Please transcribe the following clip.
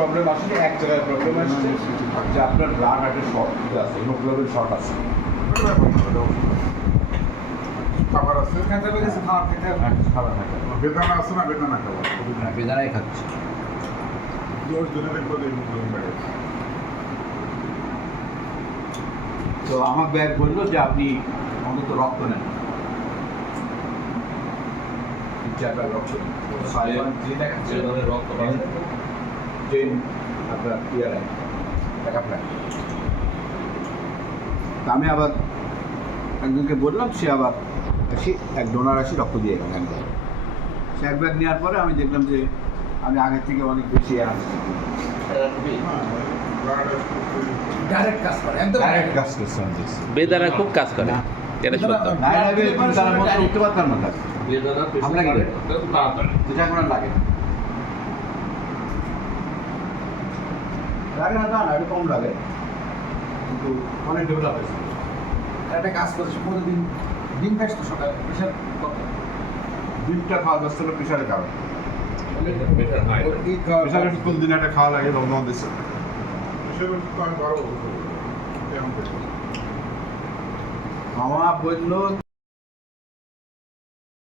Problem আসলে এক জায়গায় প্রবলেম আসছে যে আপনার ব্লাড হার্টের শর্ট আছে, হিমোগ্লোবিন শর্ট আছে। খাবার আছে, খাবার থাকে, বেদানা আছে না, বেদানা খাবার বেদানাই খাচ্ছে। দোষ দিনে দেখবো বেড়ে। তো আমার ব্যাগ বললো যে আপনি অন্তত রক্ত নেন, 3-4 ব্যাগ রক্ত নেন। যে আপনার ইয়ার ব্যাকআপ নেন। তা আমি আবার একজনকে বললাম, সে আবার এক ডোনার আসি রক্ত দিয়ে গেলেন। সে এক ব্যাগ নেওয়ার পরে আমি দেখলাম যে আমি আগের থেকে অনেক বেশি আসছি। ডাইরেক্ট কাজ করে, একদম ডাইরেক্ট কাজ করছে। বেদানা খুব কাজ করে, এটা সত্য। নাইর আগে তার মধ্যে উঠতে পারতাম না। আমরা কি যেটা এখন লাগে লাগে না, তা না, একটু কম লাগে, কিন্তু অনেক ডেভেলপ হয়েছে। একটা কাজ করছে প্রতিদিন ডিম খাইস তো সকালে, প্রেশার কত? ডিমটা খাওয়া ব্যস্ত হলো প্রেশারের কারণে। প্রেশার ওষুধ কোন দিন একটা খাওয়া লাগে, লকডাউন দিচ্ছে। প্রেশার ওষুধ তো আমি 12 বছর এখন থেকে। মামা বললো